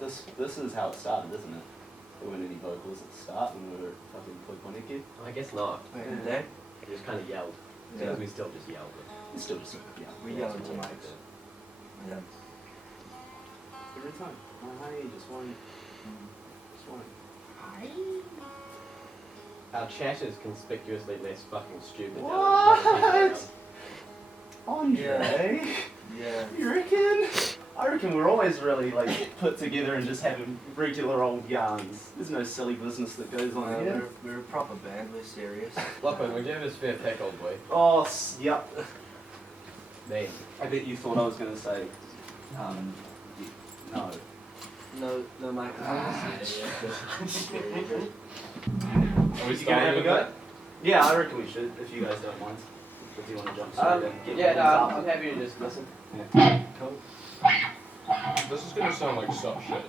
this is how it started, isn't it? There weren't any vocals at the start when we were fucking Toiponiki. I guess not. In the day? We just kind of yelled. Yeah. We still just yelled. We still just We yell into mics. Yeah. Every time. Oh, hey, just one. Hi. Our chat is conspicuously less fucking stupid. What? Andre? Yeah. You reckon? I reckon we're always really like put together and just having regular old yarns. There's no silly business that goes on here. We're a proper band, we're serious. Lachlan, would you have a spare pick, old boy? Oh, yep. Man. I bet you thought I was going to say, no. No microphones. Are we You gonna have a go? Yeah, I reckon we should, if you guys don't mind. If you want to jump straight in. Get your hands up. I'm happy to just listen. Yeah. Cool. This is gonna sound like such shit.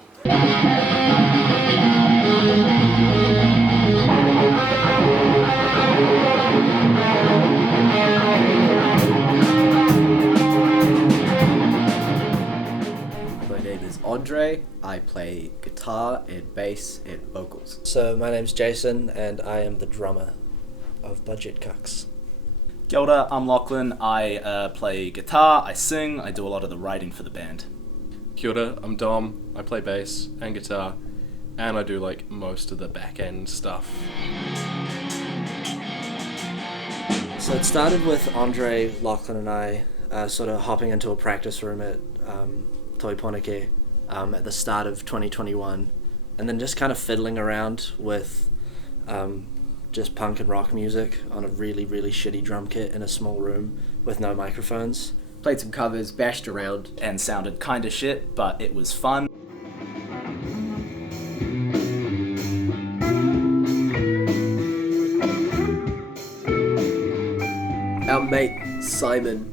My name is Andre. I play guitar and bass and vocals. So my name's Jason and I am the drummer of Budget Cucks. Kia ora, I'm Lachlan. I play guitar, I sing, I do a lot of the writing for the band. Kia ora, I'm Dom. I play bass and guitar, and I do like most of the back end stuff. So it started with Andre, Lachlan and I sort of hopping into a practice room at Toiponiki at the start of 2021 and then just kind of fiddling around with just punk and rock music on a really, really shitty drum kit in a small room with no microphones. Played some covers, bashed around. And sounded kinda shit, but it was fun. Our mate Simon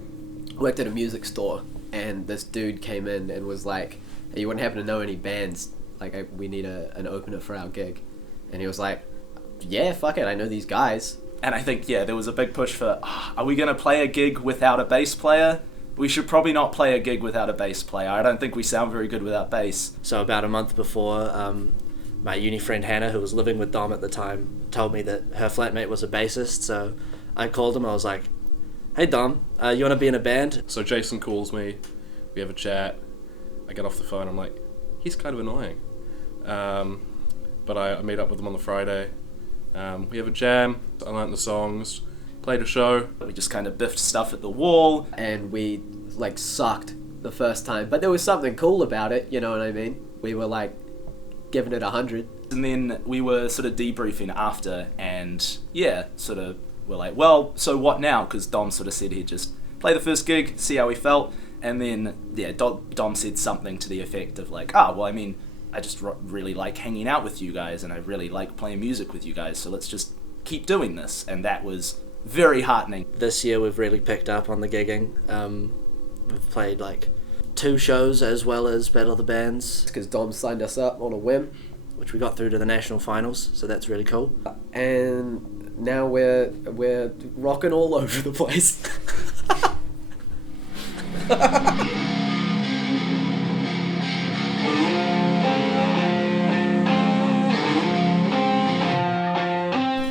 worked at a music store, and this dude came in and was like, hey, you wouldn't happen to know any bands? Like, we need an opener for our gig. And he was like, yeah, fuck it, I know these guys. And I think, yeah, there was a big push for, are we going to play a gig without a bass player? We should probably not play a gig without a bass player. I don't think we sound very good without bass. So about a month before, my uni friend Hannah, who was living with Dom at the time, told me that her flatmate was a bassist. So I called him, I was like, hey Dom, you want to be in a band? So Jason calls me, we have a chat, I get off the phone, I'm like, he's kind of annoying. But I meet up with him on the Friday, we have a jam, I learnt the songs, played a show. We just kind of biffed stuff at the wall. And we, like, sucked the first time. But there was something cool about it, you know what I mean? We were, like, giving it 100. And then we were sort of debriefing after, and yeah, sort of, we're like, well, so what now? Because Dom sort of said he'd just play the first gig, see how he felt, and then, yeah, Dom said something to the effect of like, well, I mean, I just really like hanging out with you guys, and I really like playing music with you guys, so let's just keep doing this. And that was very heartening. This year we've really picked up on the gigging. We've played like 2 shows as well as Battle of the Bands. Because Dom signed us up on a whim. Which we got through to the national finals, so that's really cool. And now we're rocking all over the place. Can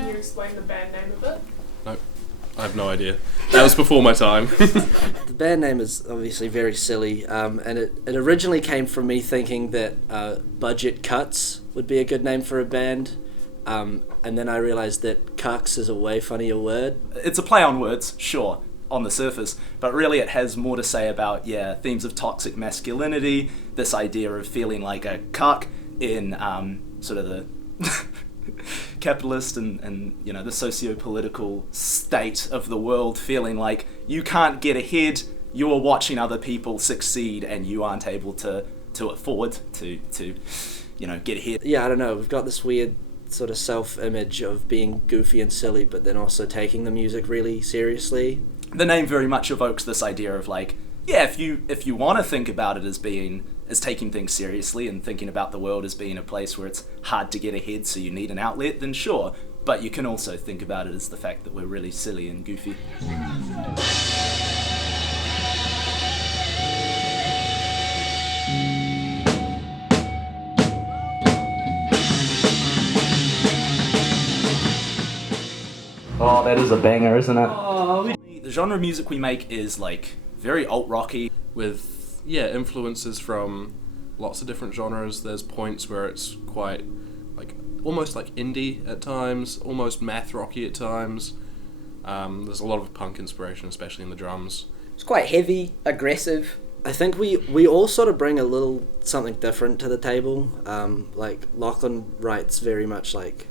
you explain the band name of it? Nope, I have no idea. That was before my time. The band name is obviously very silly, and it originally came from me thinking that Budget Cuts would be a good name for a band, and then I realised that cucks is a way funnier word. It's a play on words, sure, on the surface, but really it has more to say about, themes of toxic masculinity, this idea of feeling like a cuck in sort of the capitalist and you know, the socio-political state of the world, feeling like you can't get ahead, you're watching other people succeed and you aren't able to afford to you know, get ahead. Yeah, I don't know, we've got this weird sort of self-image of being goofy and silly, but then also taking the music really seriously. The name very much evokes this idea of like, yeah, if you want to think about it as taking things seriously and thinking about the world as being a place where it's hard to get ahead, so you need an outlet, then sure. But you can also think about it as the fact that we're really silly and goofy. that is a banger, isn't it? The genre of music we make is like very alt-rocky. With influences from lots of different genres. There's points where it's quite like almost like indie at times, almost math rocky at times. There's a lot of punk inspiration, especially in the drums. It's quite heavy, aggressive. I think we all sort of bring a little something different to the table. Like Lachlan writes very much like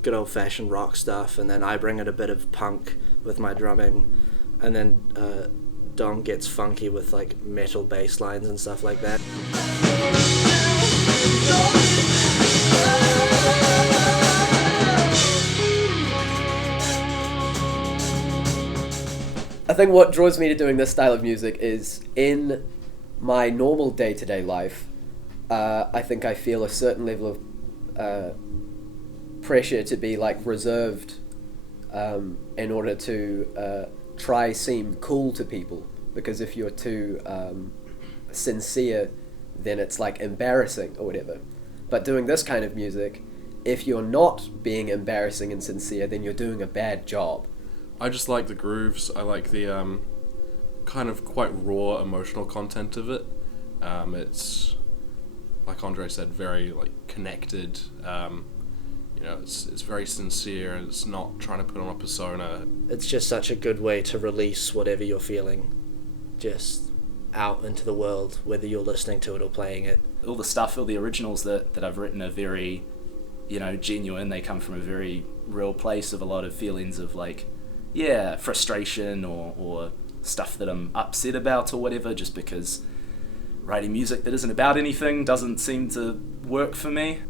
good old fashioned rock stuff, and then I bring in a bit of punk with my drumming, and then Dom gets funky with like metal bass lines and stuff like that. I think what draws me to doing this style of music is in my normal day-to-day life, I think I feel a certain level of pressure to be like reserved in order to try seem cool to people, because if you're too sincere, then it's like embarrassing or whatever. But doing this kind of music, if you're not being embarrassing and sincere, then you're doing a bad job. I just like the grooves. I like the kind of quite raw emotional content of it. It's like Andre said, very like connected. It's very sincere, and it's not trying to put on a persona. It's just such a good way to release whatever you're feeling, just out into the world, whether you're listening to it or playing it. All the stuff, all the originals that I've written are very, genuine. They come from a very real place of a lot of feelings of like, frustration or stuff that I'm upset about or whatever, just because writing music that isn't about anything doesn't seem to work for me.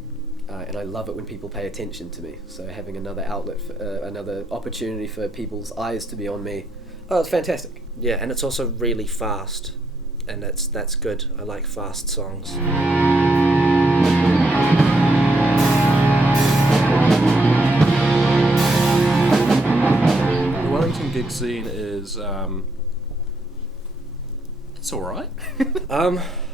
And I love it when people pay attention to me. So having another outlet, another opportunity for people's eyes to be on me, it's fantastic. Yeah, and it's also really fast, and that's good. I like fast songs. The Wellington gig scene is it's alright.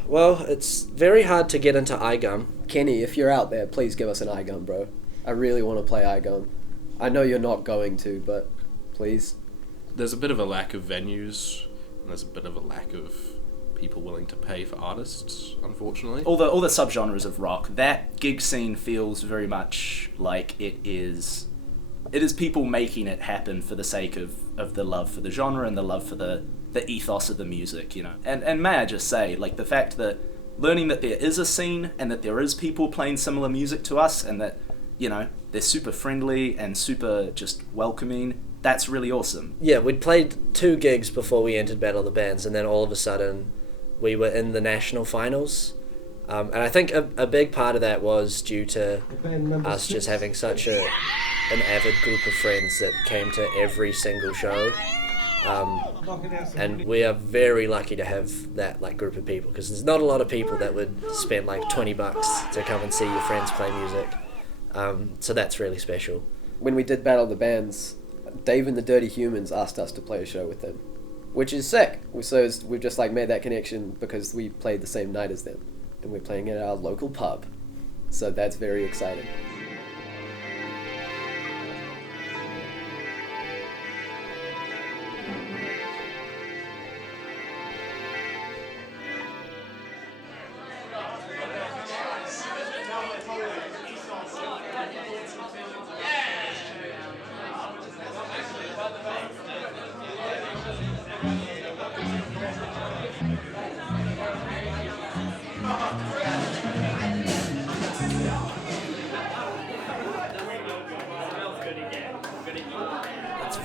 Well, it's very hard to get into iGum. Kenny, if you're out there, please give us an iGum, bro. I really want to play iGum. I know you're not going to, but please. There's a bit of a lack of venues, and there's a bit of a lack of people willing to pay for artists, unfortunately. All the subgenres of rock, that gig scene feels very much like it is people making it happen for the sake of the love for the genre and the love for the ethos of the music, And may I just say, like, the fact that learning that there is a scene and that there is people playing similar music to us and that, they're super friendly and super just welcoming, that's really awesome. Yeah, we'd played 2 gigs before we entered Battle of the Bands, and then all of a sudden we were in the national finals. And I think a big part of that was due to us just having such an avid group of friends that came to every single show. And we are very lucky to have that like group of people, because there's not a lot of people that would spend like $20 to come and see your friends play music. So that's really special. When we did Battle of the Bands, Dave and the Dirty Humans asked us to play a show with them, which is sick. So we've just like made that connection because we played the same night as them, and we're playing at our local pub. So that's very exciting.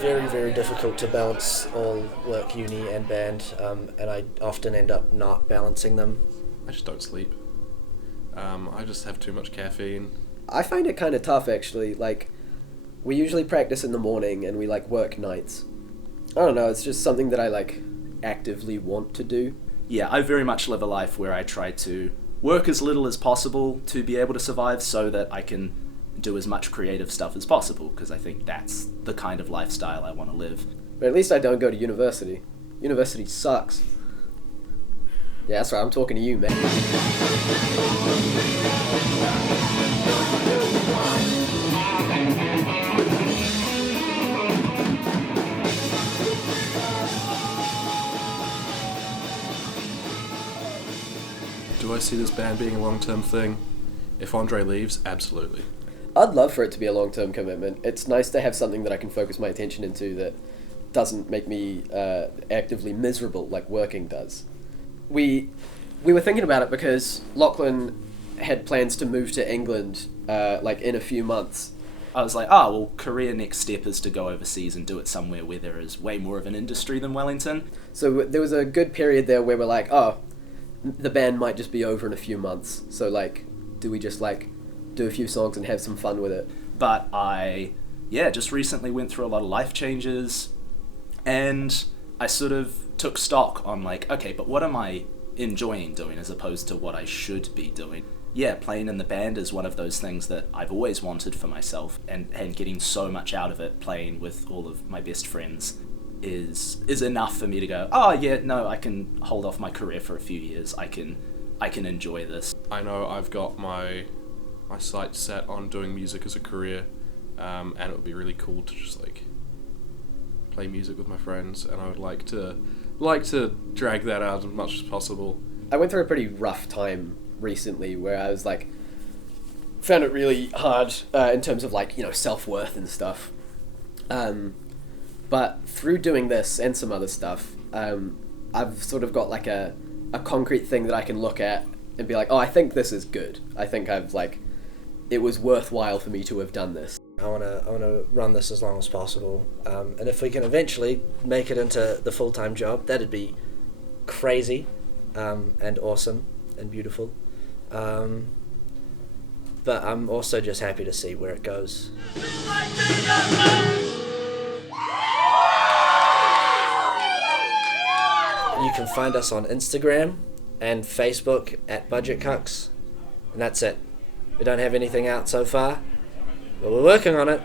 Very, very difficult to balance all work, uni and band, and I often end up not balancing them. I just don't sleep. I just have too much caffeine. I find it kind of tough, actually. Like, we usually practice in the morning and we like work nights. I don't know, it's just something that I like actively want to do. Yeah, I very much live a life where I try to work as little as possible to be able to survive so that I can do as much creative stuff as possible, because I think that's the kind of lifestyle I want to live. But at least I don't go to university. University sucks. Yeah, that's right, I'm talking to you, man. see this band being a long-term thing. If Andre leaves, absolutely. I'd love for it to be a long-term commitment. It's nice to have something that I can focus my attention into that doesn't make me actively miserable like working does. We were thinking about it because Lachlan had plans to move to England like in a few months. I was like, oh, well, career next step is to go overseas and do it somewhere where there is way more of an industry than Wellington. So there was a good period there where we're like, oh, the band might just be over in a few months. So like, do we just like do a few songs and have some fun with it? But I, just recently went through a lot of life changes, and I sort of took stock on like, okay, but what am I enjoying doing as opposed to what I should be doing? Yeah, playing in the band is one of those things that I've always wanted for myself, and getting so much out of it, playing with all of my best friends, is enough for me to go, oh yeah, no, I can hold off my career for a few years. I can enjoy this. I know I've got my sights set on doing music as a career, and it would be really cool to just like play music with my friends, and I would like to drag that out as much as possible. I went through a pretty rough time recently where I was like, found it really hard in terms of like, self-worth and stuff. But through doing this and some other stuff, I've sort of got like a concrete thing that I can look at and be like, oh, I think this is good. I think it was worthwhile for me to have done this. I wanna run this as long as possible, and if we can eventually make it into the full-time job, that'd be crazy, and awesome and beautiful. But I'm also just happy to see where it goes. You can find us on Instagram and Facebook at Budget Cucks, and that's it. We don't have anything out so far, but we're working on it.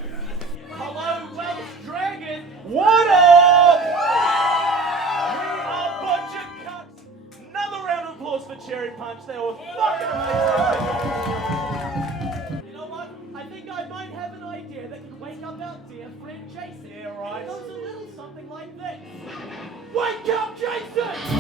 Hello, Welsh Dragon! What up? We are Budget Cucks! Another round of applause for Cherry Punch. They were fucking amazing. You know what? I think I might have an idea that can wake up our dear friend Jason. Yeah, right. It goes a little something like this. Wake up, Jason!